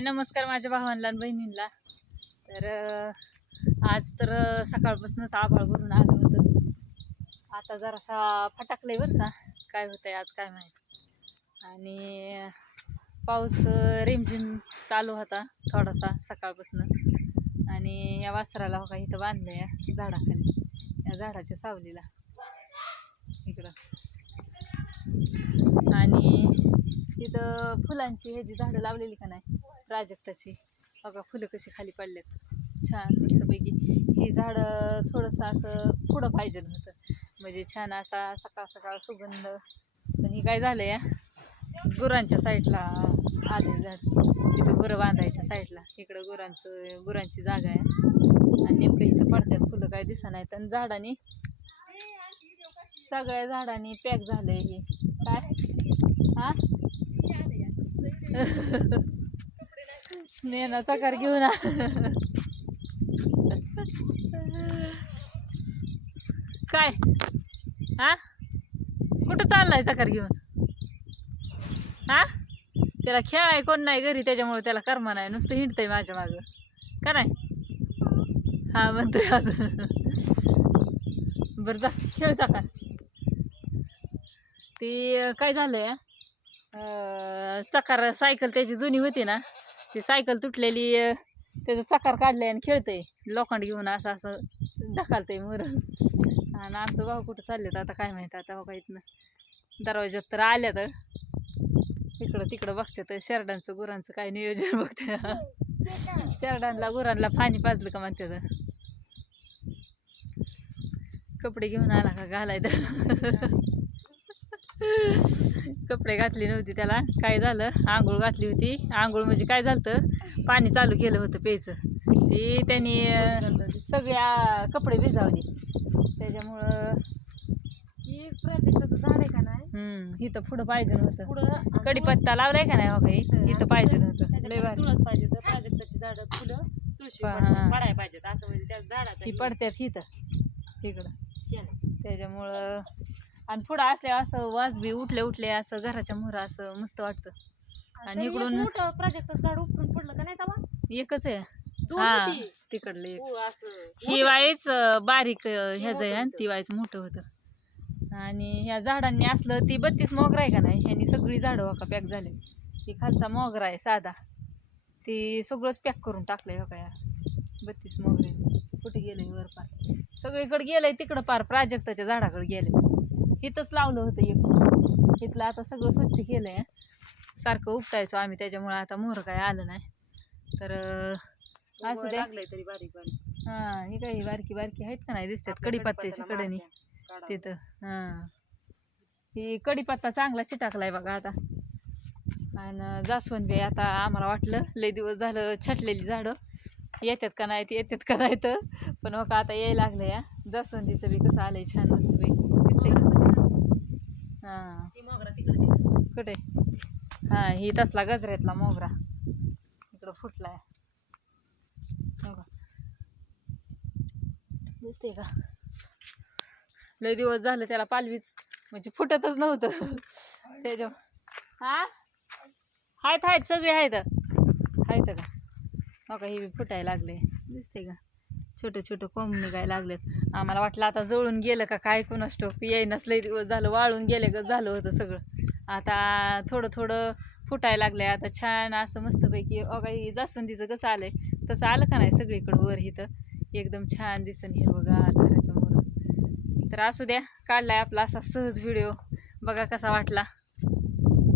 हाय नमस्कार माझ्या भावांना आणि बहिणींना. तर आज तर सकाळपासूनच आभाळ भरून आलं होतं. आता जरासा फटाकलंय बरं का, काय होतंय आज काय माहित. आणि पाऊस रिमझिम चालू होता थोडासा सकाळपासून. आणि या वासराला हो का इथं बांधलंय झाडाखाली, या झाडाच्या सावलीला इकडं. आणि तिथं फुलांची ह्याची झाडं लावलेली का नाही प्राजक्ताची, बघा फुलं कशी खाली पडलेत छान मस्तपैकी. ही झाडं थोडंसं असं पुढं पाहिजे होतं, म्हणजे छान असा सकाळ सकाळ सुगंध. पण ही काय झालं या गुरांच्या साईडला आले झाड, तिथं गुरं बांधायच्या साईडला, इकडं गुरांची जागा आहे. आणि नेमकं इथं पडतात फुलं काय दिसत नाहीत. आणि झाडांनी सगळ्या झाडांनी पॅक झालंय हे काय हा मेना चकार घेऊन काय हा कुठं चाललाय चकार घेऊन हा. त्याला खेळाय कोण नाही घरी, त्याच्यामुळे त्याला कर्मा नाही, नुसतं हिंडतंय माझ्या मागं का नाही. हा म्हणतोय अजून. बरं जा खेळ चाकार. ती काय झालंय चकार सायकल त्याची जुनी होती ना, ती सायकल तुटलेली, त्याचं चकार काढलंय आणि खेळतंय लोखंड घेऊन असं असं ढकलतंय मोर. आणि आमचं भाऊ कुठं चाललेत आता काय माहित. आता हो का इथनं दरवाज्यात तर आल्या तर इकडं तिकडं बघते तर शेरडांचं गुरांचं काय नियोजन बघते. शेरडांना गुरांना पाणी पाजलं का म्हणते तर कपडे घेऊन आला का घालाय तर कपडे घातली नव्हती त्याला. काय झालं आंघोळ घातली होती, आंघोळ म्हणजे काय झालं पाणी चालू केलं होतं प्यायचं, ती त्यांनी सगळ्या कपडे भिजावली. त्याच्यामुळं झाड आहे का नाही, इथं पुढं पाहिजे नव्हतं, पुढं कडीपत्ता लावलाय का नाही हो काही, इथं पाहिजे नव्हतं. लय भारी तुळस पाहिजे, तर प्राजक्ताची झाडं फुलं तुळशी पडायला पाहिजेत असं, म्हणजे त्या झाडाचं ही पडत्यात इथं इकडं शेण. त्याच्यामुळं. आणि पुढं असल्या असं वास बी उठले असं घराच्या मोहर असं मस्त वाटतं. आणि इकडून मोठं प्राजक्ताचं झाड उपटून पडलं का नाही तेव्हा, एकच आहे दोन हा होती. तिकडलं एक. हो, असं ही वाईच बारीक ह्याच आहे आणि ती वाईच मोठं होतं. आणि ह्या झाडांनी असलं ती 32 मोगरा आहे का नाही, ह्यांनी सगळी झाडं वाका पॅक झाले. ती खालचा मोगरा आहे साधा, ती सगळंच पॅक करून टाकलंय हो का. 32 मोगरे कुठे गेले वर पार सगळीकडे गेलंय, तिकडं पार प्राजक्ताच्या झाडाकडे गेले. इथंच लावलं होतं एक, इथलं आता सगळं स्वच्छ केलंय. सारखं उपटायचो आम्ही, त्याच्यामुळे आता मोहर काय आलं नाही. तर असू द्या तरी बारीक बारीक. हा ही काही बारकी बारकी आहेत का नाही दिसतात कडीपत्त्याच्या कडेने तिथं. हा ही कडीपत्ता चांगला चिटाकलाय बघा आता. आणि जास्वंदी आता आम्हाला वाटलं लय दिवस झालं छटलेली झाडं येतात का नाहीत येतात का नाहीत, पण हो का आता यायला लागलं. या जास्वंदीचं बी कसं आलंय छान मस्त दिसतंय. हा मोगरा तिकडे कुठे हा ही तसला गजऱ्यातला मोगरा इकडं फुटलाय दिसते का. लय दिवस झालं त्याला पालवीच म्हणजे फुटतच नव्हतं त्याच्या. हा आहेत सगळे आहेत का हो का. हे बी फुटायला लागले दिसते का, छोटे छोटे कोंब निघायला लागलेत. आम्हाला वाटलं आता जळून गेलं का काय कोणास ठाऊक, येईनच लय दिवस झालं वाळून गेले का झालं होतं सगळं. आता थोडं थोडं फुटायला लागलंय आता छान असं मस्तपैकी. काही जास्वंदीचं कसं आलंय तसं आलं का नाही सगळीकडं वर इथं एकदम छान दिसन हिरवंगार घराच्या मोर. तर असू द्या, काढलाय आपला असा सहज व्हिडिओ, बघा कसा वाटला.